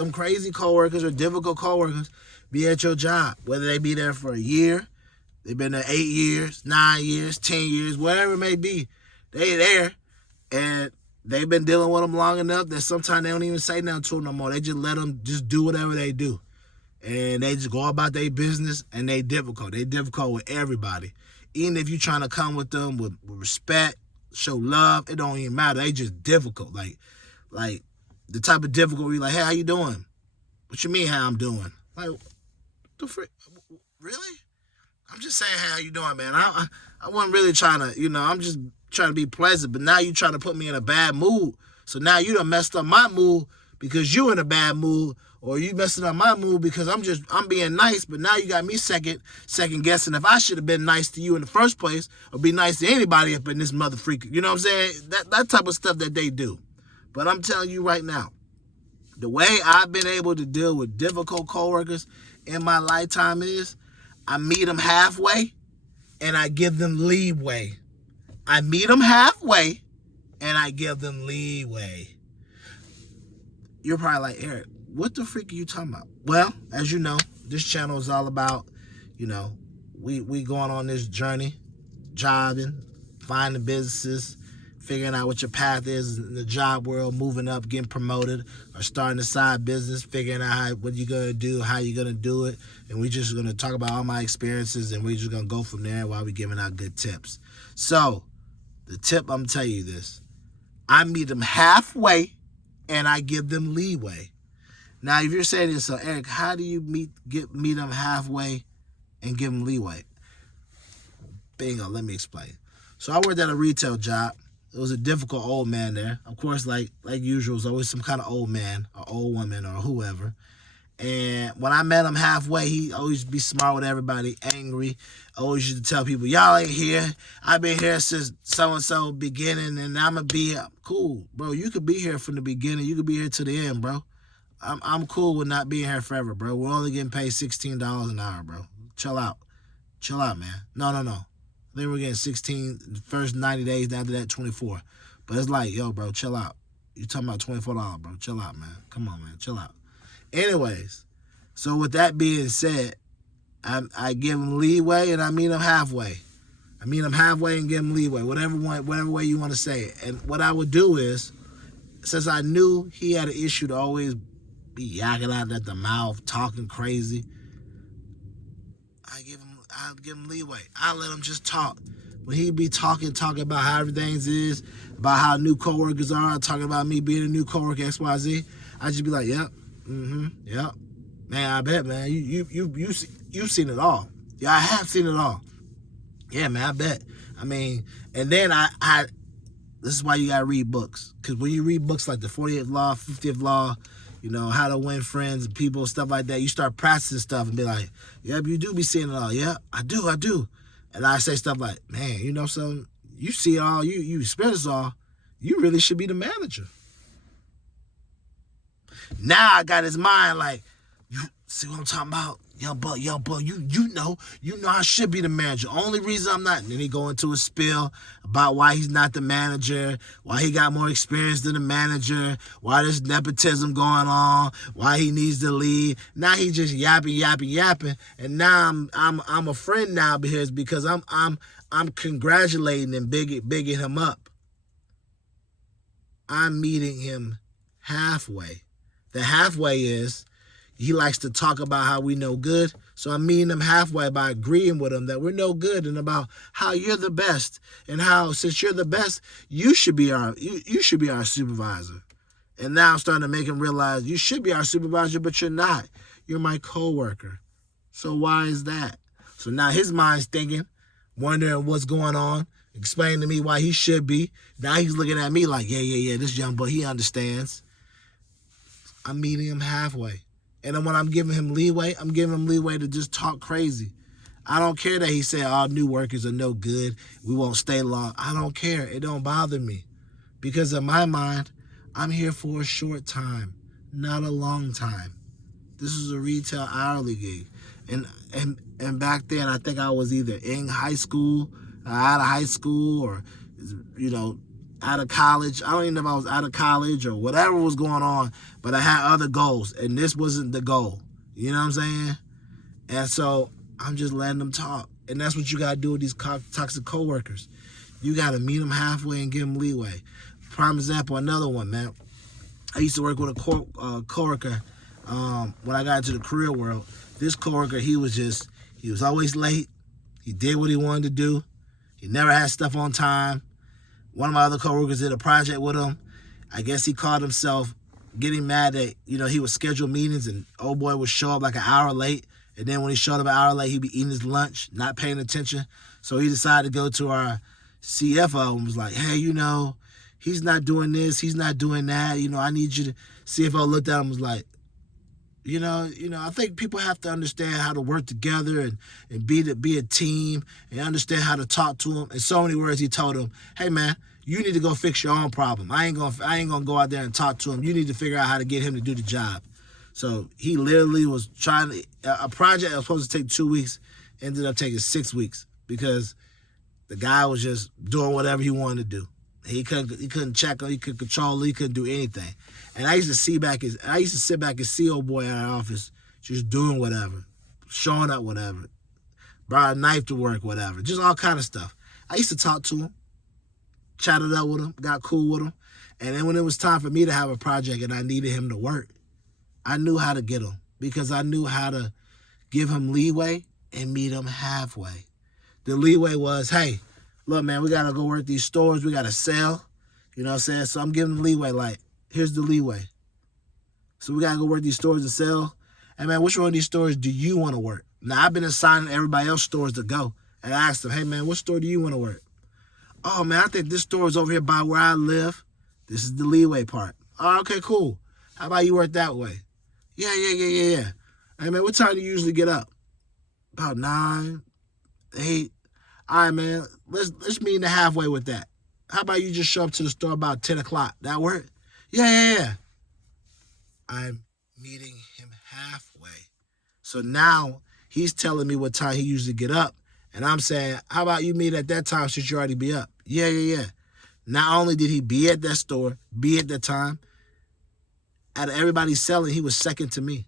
Some crazy coworkers or difficult coworkers be at your job, whether they be there for a year, they've been there 8 years, 9 years, 10 years, whatever it may be. They there, and they've been dealing with them long enough that sometimes they don't even say nothing to them no more. They just let them just do whatever they do. And they just go about their business, and they difficult. They difficult with everybody. Even if you're trying to come with them with respect, show love, it don't even matter. They just difficult. Like the type of difficult where you're like, hey, how you doing? What you mean how I'm doing? Like, the frick? Really? I'm just saying, hey, how you doing, man? I wasn't really trying to, I'm just trying to be pleasant, but now you trying to put me in a bad mood. So now you done messed up my mood because you in a bad mood, or you messing up my mood because I'm being nice, but now you got me second guessing if I should have been nice to you in the first place or be nice to anybody up in this mother freak. You know what I'm saying? That type of stuff that they do. But I'm telling you right now, the way I've been able to deal with difficult coworkers in my lifetime is I meet them halfway and I give them leeway. I meet them halfway and I give them leeway. You're probably like, Eric, what the freak are you talking about? Well, as you know, this channel is all about, we going on this journey, jobbing, finding businesses, figuring out what your path is in the job world, moving up, getting promoted, or starting a side business, figuring out what you're going to do, how you're going to do it. And we're just going to talk about all my experiences, and we're just going to go from there while we're giving out good tips. So, the tip, I'm telling you this. I meet them halfway, and I give them leeway. Now, if you're saying this, so Eric, how do you meet them halfway and give them leeway? Bingo, let me explain. So I worked at a retail job. It was a difficult old man there. Of course, like usual, it's always some kind of old man or old woman or whoever. And when I met him halfway, he always be smart with everybody, angry. Always used to tell people, y'all ain't here. I've been here since so-and-so beginning, and I'm going to be cool. Bro, you could be here from the beginning. You could be here to the end, bro. I'm cool with not being here forever, bro. We're only getting paid $16 an hour, bro. Chill out. Chill out, man. No. I think we're getting 16 the first 90 days, after that 24. But it's like, yo, bro, chill out. You talking about $24, bro. Chill out, man. Come on, man. Chill out. Anyways, so with that being said, I give them leeway and I meet them halfway. I meet them halfway and give them leeway, whatever way you want to say it. And what I would do is, since I knew he had an issue to always be yakking out at the mouth, talking crazy, I'll give him leeway. I'll let him just talk. When he be talking about how everything is, about how new coworkers are, talking about me being a new coworker, XYZ, I just be like, yep, yep. Man, I bet, man, you've seen it all. Yeah, I have seen it all. Yeah, man, I bet. I mean, and then I this is why you gotta read books. Because when you read books like the 40th Law, 50th Law, how to win friends and people, stuff like that, you start practicing stuff and be like, yep, you do be seeing it all. Yeah, I do. And I say stuff like, man, something, you see it all, you experience it all, you really should be the manager. Now I got his mind like, you see what I'm talking about? Young boy, you know I should be the manager. Only reason I'm not. And then he go into a spill about why he's not the manager, why he got more experience than the manager, why there's nepotism going on, why he needs to lead. Now he just yapping, and now I'm a friend now because I'm congratulating and bigging him up. I'm meeting him halfway. The halfway is, he likes to talk about how we no good. So I'm meeting him halfway by agreeing with him that we're no good, and about how you're the best, and how since you're the best, you should be our supervisor. And now I'm starting to make him realize you should be our supervisor, but you're not. You're my coworker. So why is that? So now his mind's thinking, wondering what's going on, explaining to me why he should be. Now he's looking at me like, yeah, this young boy, he understands. I'm meeting him halfway. And then when I'm giving him leeway, I'm giving him leeway to just talk crazy. I don't care that he said all new workers are no good, we won't stay long. I don't care. It don't bother me. Because in my mind, I'm here for a short time, not a long time. This is a retail hourly gig. And back then, I think I was either in high school, out of high school, or, out of college. I don't even know if I was out of college or whatever was going on, but I had other goals, and this wasn't the goal. You know what I'm saying? And so I'm just letting them talk. And that's what you got to do with these toxic coworkers. You got to meet them halfway and give them leeway. Prime example, another one, man. I used to work with a coworker when I got into the career world. This coworker, he was always late. He did what he wanted to do. He never had stuff on time. One of my other coworkers did a project with him. I guess he called himself getting mad that, he would schedule meetings and old boy would show up like an hour late. And then when he showed up an hour late, he'd be eating his lunch, not paying attention. So he decided to go to our CFO and was like, hey, he's not doing this, he's not doing that. I need you to. CFO looked at him and was like, I think people have to understand how to work together and be a team and understand how to talk to him. In so many words, he told him, hey, man, you need to go fix your own problem. I ain't gonna go out there and talk to him. You need to figure out how to get him to do the job. So he literally was trying to, a project that was supposed to take 2 weeks ended up taking 6 weeks because the guy was just doing whatever he wanted to do. He couldn't check him, he couldn't control him, he couldn't do anything. And I used to sit back and see old boy at our office just doing whatever, showing up whatever, brought a knife to work, whatever, just all kind of stuff. I used to talk to him, chatted up with him, got cool with him. And then when it was time for me to have a project and I needed him to work, I knew how to get him because I knew how to give him leeway and meet him halfway. The leeway was, hey, look, man, we got to go work these stores. We got to sell. You know what I'm saying? So I'm giving him leeway. Like, here's the leeway. So we got to go work these stores and sell. And, man, which one of these stores do you want to work? Now, I've been assigning everybody else stores to go. And I asked them, hey, man, what store do you want to work? Oh, man, I think this store is over here by where I live. This is the leeway part. Oh, okay, cool. How about you work that way? Yeah. Hey, man, what time do you usually get up? About 9, 8. All right, man, let's meet in the halfway with that. How about you just show up to the store about 10 o'clock? That work? Yeah. I'm meeting him halfway. So now he's telling me what time he usually get up. And I'm saying, how about you meet at that time since you already be up? Yeah. Not only did he be at that store, be at that time, out of everybody selling, he was second to me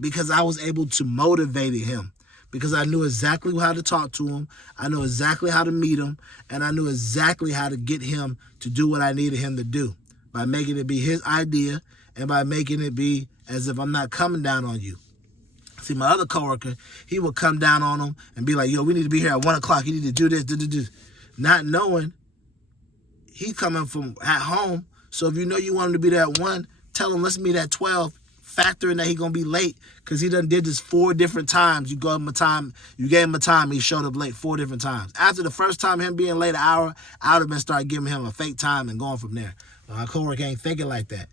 because I was able to motivate him. Because I knew exactly how to talk to him, I knew exactly how to meet him, and I knew exactly how to get him to do what I needed him to do by making it be his idea and by making it be as if I'm not coming down on you. See, my other coworker, he would come down on him and be like, yo, we need to be here at 1 o'clock. You need to do this. Not knowing he coming from at home. So if you know you want him to be there at 1, tell him let's meet at 12. Factoring that he gonna be late because he done did this 4 different times. You gave him a time, he showed up late 4 different times. After the first time him being late an hour, I would have been started giving him a fake time and going from there. My coworker ain't thinking like that.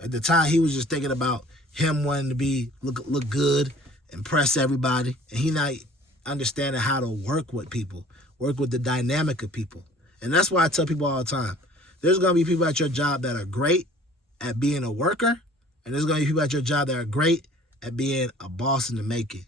At the time, he was just thinking about him wanting to look good, impress everybody, and he not understanding how to work with people, work with the dynamic of people. And that's why I tell people all the time, there's gonna be people at your job that are great at being a worker, and there's going to be people at your job that are great at being a boss in the making.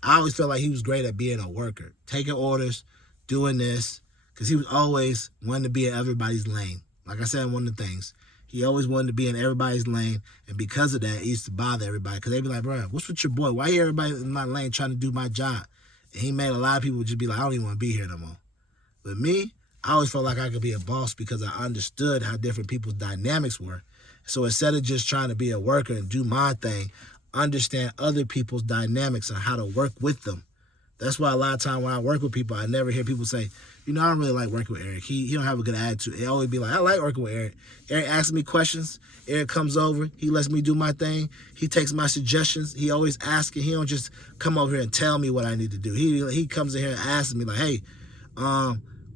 I always felt like he was great at being a worker, taking orders, doing this, because he was always wanting to be in everybody's lane. Like I said, one of the things, he always wanted to be in everybody's lane, and because of that, it used to bother everybody, because they'd be like, bro, what's with your boy? Why are everybody in my lane trying to do my job? And he made a lot of people just be like, I don't even want to be here no more. But me, I always felt like I could be a boss because I understood how different people's dynamics were. So instead of just trying to be a worker and do my thing, understand other people's dynamics and how to work with them. That's why a lot of time when I work with people, I never hear people say, I don't really like working with Eric. He don't have a good attitude. They always be like, I like working with Eric. Eric asks me questions. Eric comes over. He lets me do my thing. He takes my suggestions. He always asks. He don't just come over here and tell me what I need to do. He comes in here and asks me like, hey,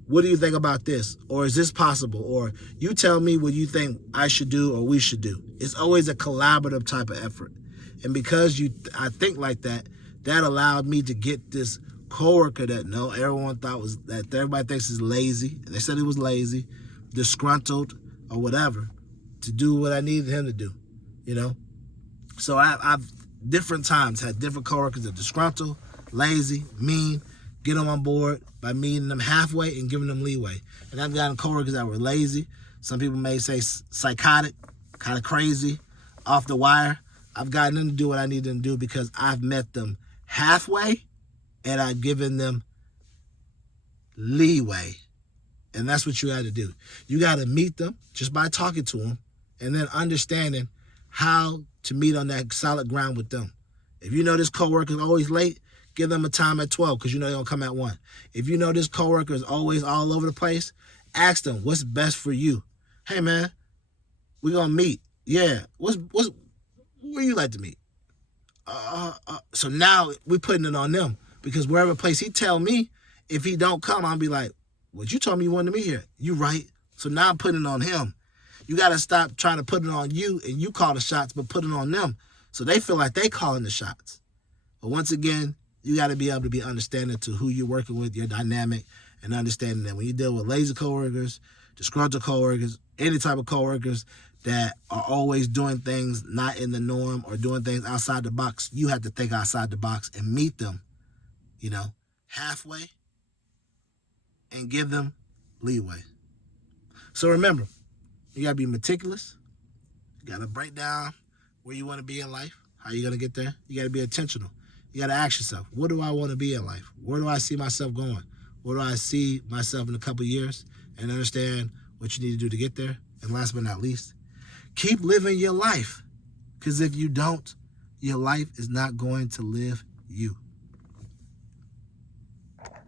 what do you think about this? Or is this possible? Or you tell me what you think I should do or we should do. It's always a collaborative type of effort. And because I think like that, that allowed me to get this coworker that everybody thinks is lazy. They said he was lazy, disgruntled, or whatever, to do what I needed him to do, So I've different times had different coworkers that are disgruntled, lazy, mean, get them on board by meeting them halfway and giving them leeway. And I've gotten coworkers that were lazy. Some people may say psychotic, kind of crazy, off the wire. I've gotten them to do what I need them to do because I've met them halfway and I've given them leeway. And that's what you got to do. You got to meet them just by talking to them and then understanding how to meet on that solid ground with them. If you know this coworker is always late, give them a time at 12 because you know they're going to come at 1. If you know this coworker is always all over the place, ask them what's best for you. Hey, man, we're going to meet. Yeah. Where you like to meet? So now we're putting it on them because wherever place he tell me, if he don't come, I'll be like, well, you told me you wanted me here. You right. So now I'm putting it on him. You got to stop trying to put it on you and you call the shots, but put it on them so they feel like they calling the shots. But once again, you got to be able to be understanding to who you're working with, your dynamic, and understanding that when you deal with lazy coworkers, disgruntled coworkers, any type of coworkers that are always doing things not in the norm or doing things outside the box, you have to think outside the box and meet them, halfway and give them leeway. So remember, you got to be meticulous. You got to break down where you want to be in life, how you going to get there. You got to be intentional. You got to ask yourself, what do I want to be in life? Where do I see myself going? Where do I see myself in a couple of years? And understand what you need to do to get there. And last but not least, keep living your life. Because if you don't, your life is not going to live you.